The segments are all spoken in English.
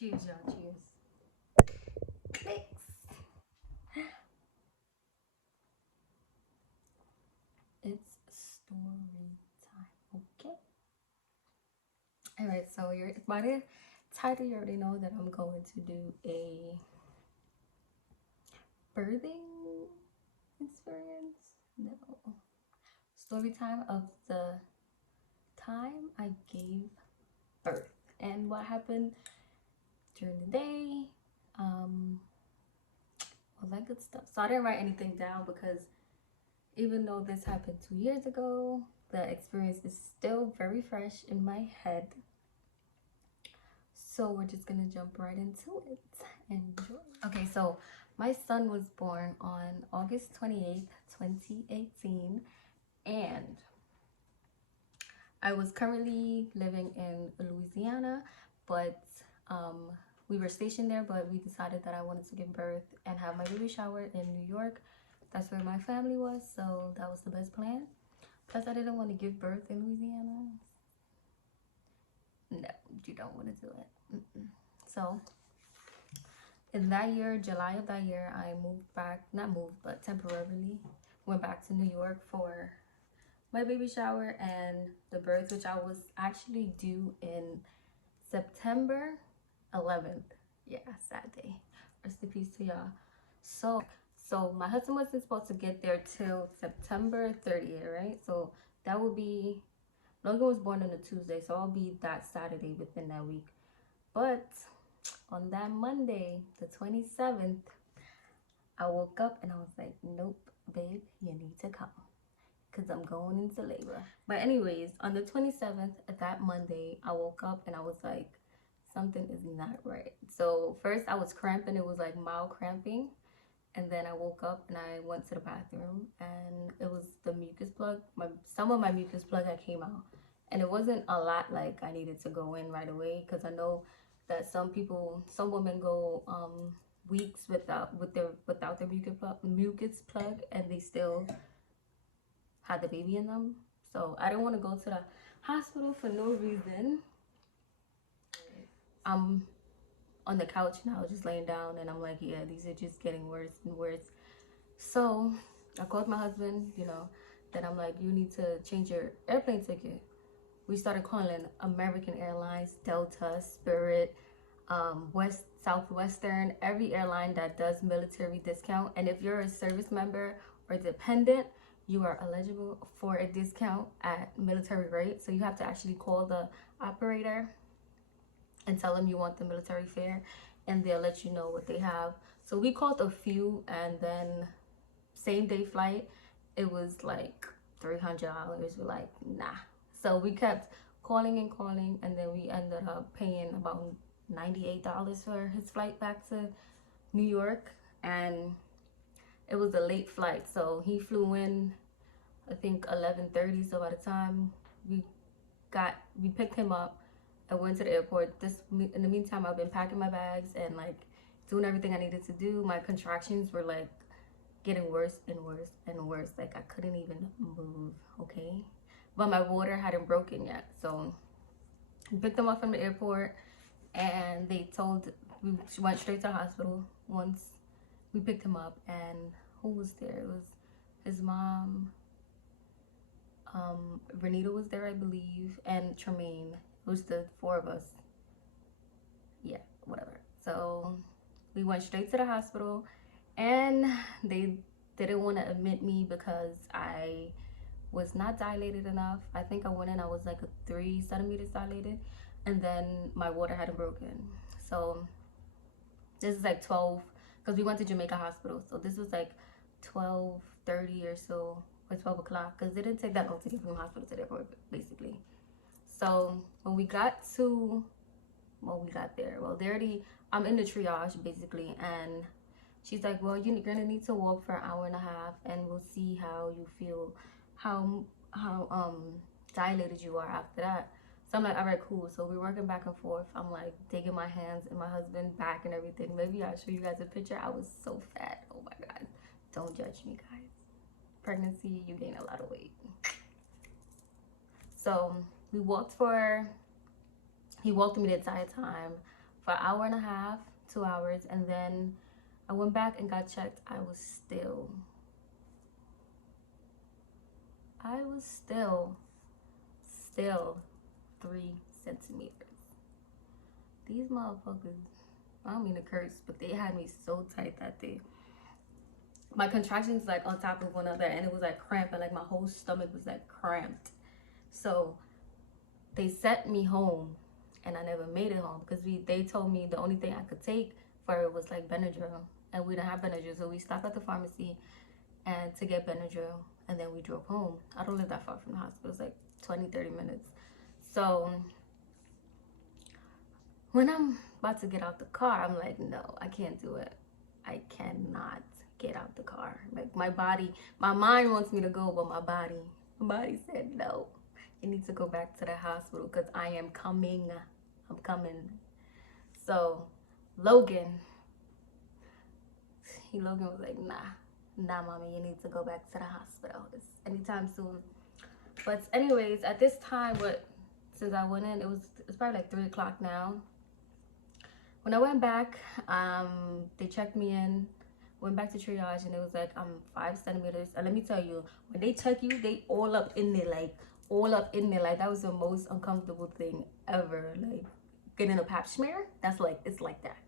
Cheers, y'all. Cheers. Thanks. It's story time. Okay. All right. So you're by the title, you already know that I'm going to do a birthing experience. No. Story time of the time I gave birth and what happened during the day. All that good stuff. So I didn't write anything down because even though this happened 2 years ago, the experience is still very fresh in my head. So we're just gonna jump right into it. Enjoy. Okay, so my son was born on August 28th, 2018, and I was currently living in Louisiana, but um, we were stationed there, but we decided that I wanted to give birth and have my baby shower in New York. That's where my family was, so that was the best plan. Plus, I didn't want to give birth in Louisiana. No, you don't want to do it. So, in that year, July of that year, I moved back, not moved, but temporarily went back to New York for my baby shower and the birth, which I was actually due in September 11th. Yeah, sad day. Rest in peace to y'all. So my husband wasn't supposed to get there till September 30th, right? So that would be, Logan was born on a Tuesday, so I'll be that Saturday within that week. But on that Monday, the 27th, I woke up and I was like, nope, babe, you need to come because I'm going into labor. But anyways, on the 27th, that Monday, I woke up and I was like, something is not right. So first I was cramping. It was like mild cramping. And then I woke up and I went to the bathroom and it was the mucus plug. Some of my mucus plug that came out. And it wasn't a lot, like I needed to go in right away because I know that some women go weeks without their mucus plug and they still had the baby in them. So I didn't want to go to the hospital for no reason. I'm on the couch now, just laying down, and I'm like, yeah, these are just getting worse and worse. So I called my husband, then I'm like, you need to change your airplane ticket. We started calling American Airlines, Delta, Spirit, Southwestern, every airline that does military discount. And if you're a service member or dependent, you are eligible for a discount at military rate. So you have to actually call the operator and tell them you want the military fare, and they'll let you know what they have. So we called a few, and then same day flight, it was like $300. We're like, nah. So we kept calling and calling, and then we ended up paying about $98 for his flight back to New York. And it was a late flight, so he flew in I think 11:30. So by the time we picked him up, I went to the airport. In the meantime, I've been packing my bags and like doing everything I needed to do. My contractions were like getting worse and worse and worse. Like I couldn't even move, okay? But my water hadn't broken yet. So we picked him up from the airport and we went straight to the hospital once we picked him up. And who was there? It was his mom, Renita was there, I believe, and Tremaine. It was the four of us. Yeah, whatever. So we went straight to the hospital, and they didn't want to admit me because I was not dilated enough. I think I went in, I was like a 3 centimeters dilated, and then my water hadn't broken. So this is like 12, because we went to Jamaica Hospital. So this was like 12:30 or so, or 12 o'clock, because it didn't take that long to get from the hospital to the airport, basically. So when we got there, I'm in the triage basically, and she's like, well, you're gonna need to walk for an hour and a half, and we'll see how you feel, how dilated you are after that. So I'm like, all right, cool. So we're working back and forth. I'm like digging my hands in my husband's back and everything. Maybe I'll show you guys a picture. I was so fat. Oh my God. Don't judge me, guys. Pregnancy, you gain a lot of weight. So he walked me the entire time. for an hour and a half, 2 hours, and then I went back and got checked. I was still 3 centimeters. These motherfuckers, I don't mean to curse, but they had me so tight that day. My contractions like on top of one another, and it was like cramping, like my whole stomach was like cramped. So they sent me home, and I never made it home because they told me the only thing I could take for it was like Benadryl, and we didn't have Benadryl, so we stopped at the pharmacy and to get Benadryl, and then we drove home. I don't live that far from the hospital. It's like 20-30 minutes. So when I'm about to get out the car, I'm like, no, I can't do it. I cannot get out the car. Like my mind wants me to go, but my body said no. You need to go back to the hospital because I am coming. I'm coming. So Logan was like, nah, mommy, you need to go back to the hospital. It's anytime soon. But anyways, at this time, since I went in, it's probably like 3 o'clock now. When I went back, they checked me in, went back to triage, and it was like 5 centimeters. And let me tell you, when they check you, they all up in there, like that was the most uncomfortable thing ever. Like getting a pap smear, it's like that.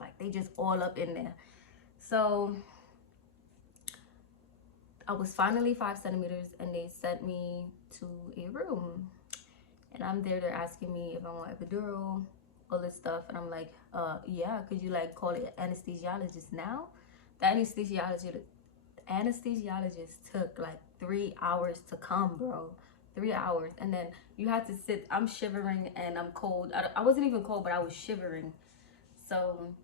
Like they just all up in there. So I was finally 5 centimeters, and they sent me to a room, and I'm there. They're asking me if I want epidural, all this stuff, and I'm like, yeah, could you like call it anesthesiologist now? The anesthesiologist took like 3 hours to come, bro. 3 hours, and then you had to sit. I'm shivering and I'm cold. I wasn't even cold, but I was shivering. So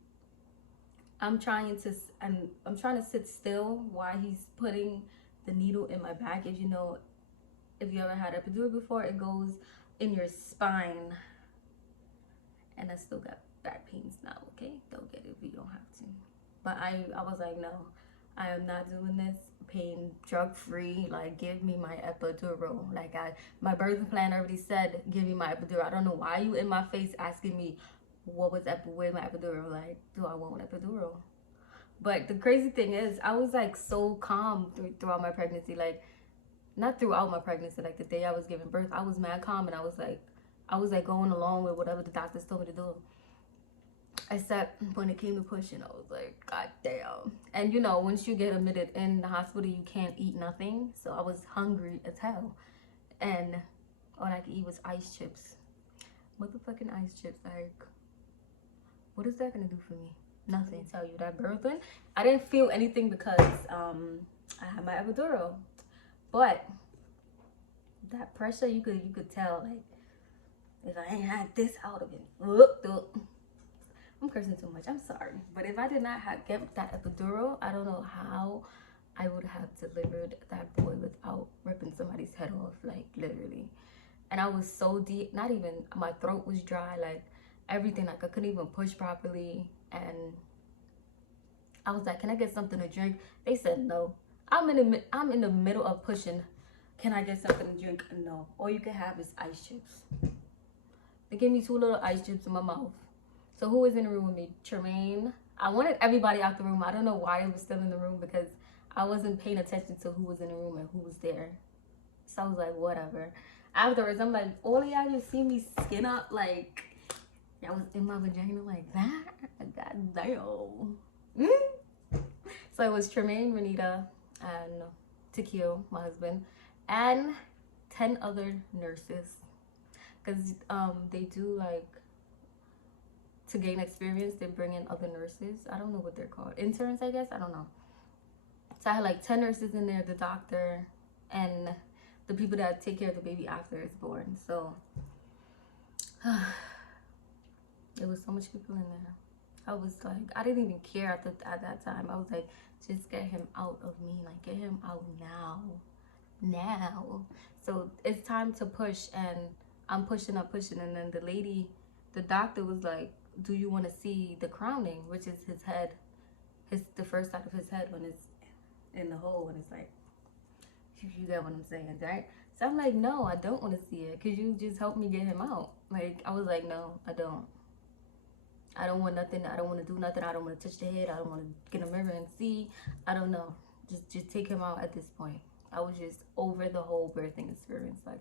I'm trying to sit still while he's putting the needle in my back. As you know, if you ever had epidural before, it goes in your spine. And I still got back pains now, okay? Don't get it if you don't have to. But I was like, no, I am not doing this. Pain, drug free, like give me my epidural. Like my birthing plan already said, give me my epidural. I don't know why you in my face asking me where's my epidural? Like, do I want an epidural? But the crazy thing is, I was like so calm throughout my pregnancy. Like, not throughout my pregnancy, like the day I was giving birth, I was mad calm, and I was like going along with whatever the doctors told me to do. Except when it came to pushing, I was like, God damn. And you know, once you get admitted in the hospital, you can't eat nothing. So I was hungry as hell. And all I could eat was ice chips. Motherfucking ice chips. Like, what is that gonna do for me? Nothing. Tell you that birthing, I didn't feel anything because I had my epidural. But that pressure, you could tell, like, if I ain't had this, I would have been I'm cursing too much, I'm sorry. But if I did not get that epidural, I don't know how I would have delivered that boy without ripping somebody's head off, like literally. And I was so deep, not even, my throat was dry, like everything, like I couldn't even push properly. And I was like, can I get something to drink? They said no. I'm in the middle of pushing. Can I get something to drink? No. All you can have is ice chips. They gave me 2 little ice chips in my mouth. So who was in the room with me? Tremaine. I wanted everybody out the room. I don't know why it was still in the room because I wasn't paying attention to who was in the room and who was there. So I was like, whatever. Afterwards, I'm like, all of y'all just see me skin up, like, y'all was in my vagina like that? God damn. So it was Tremaine, Renita, and Tikio, my husband, and 10 other nurses. Because they do, like, to gain experience, they bring in other nurses. I don't know what they're called. Interns, I guess? I don't know. So I had like 10 nurses in there, the doctor, and the people that take care of the baby after it's born. So there was so much people in there. I was like, I didn't even care at that time. I was like, just get him out of me. Like, get him out now. So it's time to push, and I'm pushing, and then the doctor was like, do you want to see the crowning, which is his head, the first side of his head when it's in the hole, and it's like, you get what I'm saying, right? So I'm like, no, I don't want to see it. Could you just help me get him out? Like, I was like, no, I don't. I don't want nothing. I don't want to do nothing. I don't want to touch the head. I don't want to get a mirror and see. I don't know. Just take him out at this point. I was just over the whole birthing experience. Like,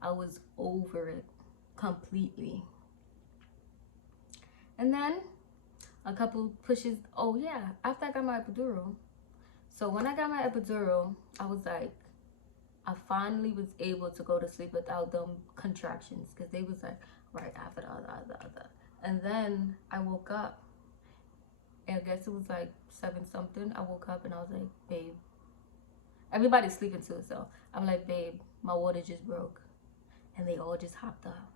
I was over it completely. And then a couple pushes. Oh yeah, after I got my epidural. So when I got my epidural, I was like, I finally was able to go to sleep without them contractions, because they was like right after the. And then I woke up, and I guess it was like 7 something. I woke up and I was like, babe, everybody's sleeping too, so I'm like, babe, my water just broke. And they all just hopped up.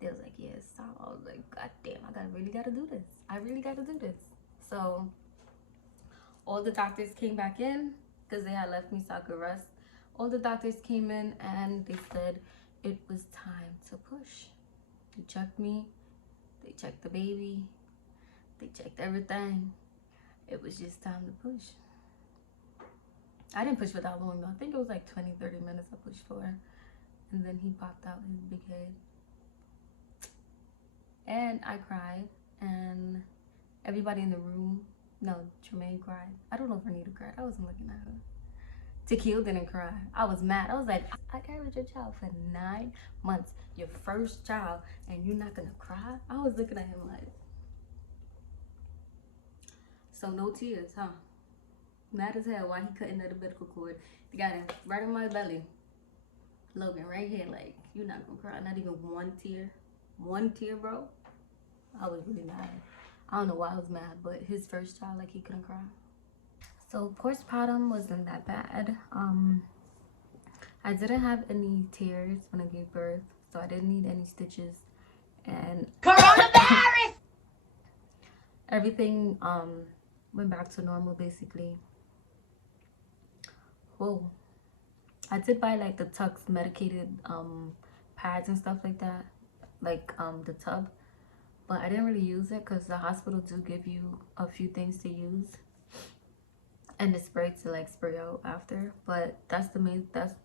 They was like, yeah, stop. I was like, god damn, really gotta do this. I really gotta do this. So all the doctors came back in because they had left me so I could rest. All the doctors came in and they said it was time to push. They checked me, they checked the baby, they checked everything. It was just time to push. I didn't push for that long though. I think it was like 20-30 minutes I pushed for. And then he popped out his big head. And I cried. And everybody in the room, no, Tremaine cried. I don't know if Renita cried. I wasn't looking at her. Tequila didn't cry. I was mad. I was like, I carried your child for 9 months. Your first child. And you're not going to cry? I was looking at him like. So no tears, huh? Mad as hell why he couldn't at the umbilical cord. He got him right in my belly. Logan, right here, like, you're not gonna cry. Not even one tear. One tear, bro. I was really mad. I don't know why I was mad, but his first child, like, he couldn't cry. So postpartum wasn't that bad. I didn't have any tears when I gave birth, so I didn't need any stitches. And coronavirus! Everything went back to normal, basically. Whoa. I did buy like the Tux medicated pads and stuff like that, like the tub, but I didn't really use it because the hospital do give you a few things to use and the spray to like spray out after. But that's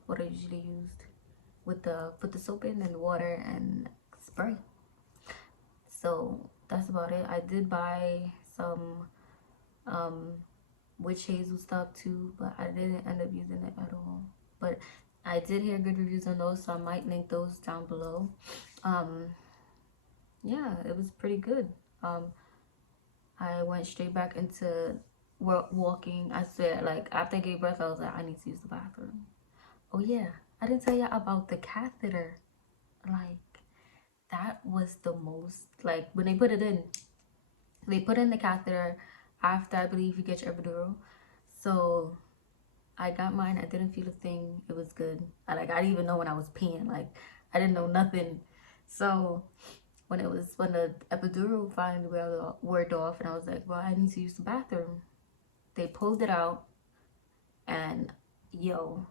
what I usually used with the soap in and water and spray. So that's about it. I did buy some witch hazel stuff too, but I didn't end up using it at all. But I did hear good reviews on those, so I might link those down below. Yeah, it was pretty good. I went straight back into walking. I said, like, after I gave birth, I was like, I need to use the bathroom. Oh yeah, I didn't tell you about the catheter. Like, that was the most, like, when they put in the catheter after, I believe, you get your epidural. So I got mine. I didn't feel a thing. It was good. I didn't even know when I was peeing. Like, I didn't know nothing. So when the epidural finally wore off, and I was like, well, I need to use the bathroom. They pulled it out, and yo,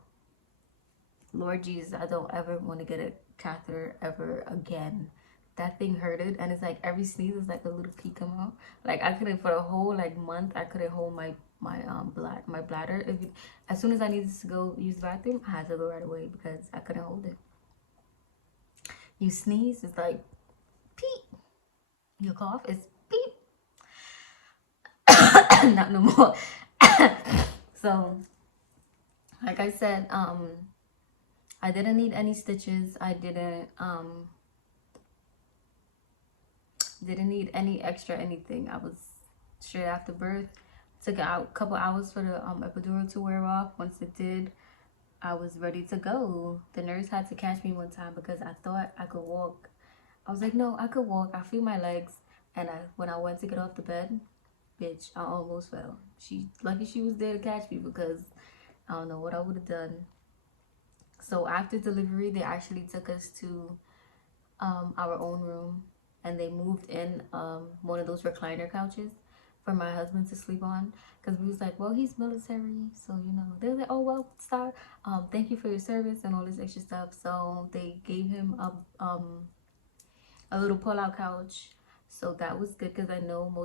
Lord Jesus, I don't ever want to get a catheter ever again. That thing hurted, and it's like every sneeze is like a little pee come out. Like, I couldn't, for a whole like month, I couldn't hold my bladder. As soon as I needed to go use the bathroom, I had to go right away because I couldn't hold it. You sneeze, it's like peep. You cough, it's peep. Not no more. So, like I said, I didn't need any stitches. I didn't need any extra anything. I was straight after birth. Took a couple hours for the epidural to wear off. Once it did, I was ready to go. The nurse had to catch me one time because I thought I could walk. I was like, no, I could walk. I feel my legs. And when I went to get off the bed, bitch, I almost fell. Lucky she was there to catch me, because I don't know what I would have done. So after delivery, they actually took us to our own room, and they moved in one of those recliner couches for my husband to sleep on, because we was like, well, he's military, so, you know, they're like, oh, well, star, thank you for your service and all this extra stuff. So they gave him a little pull-out couch, so that was good, because I know most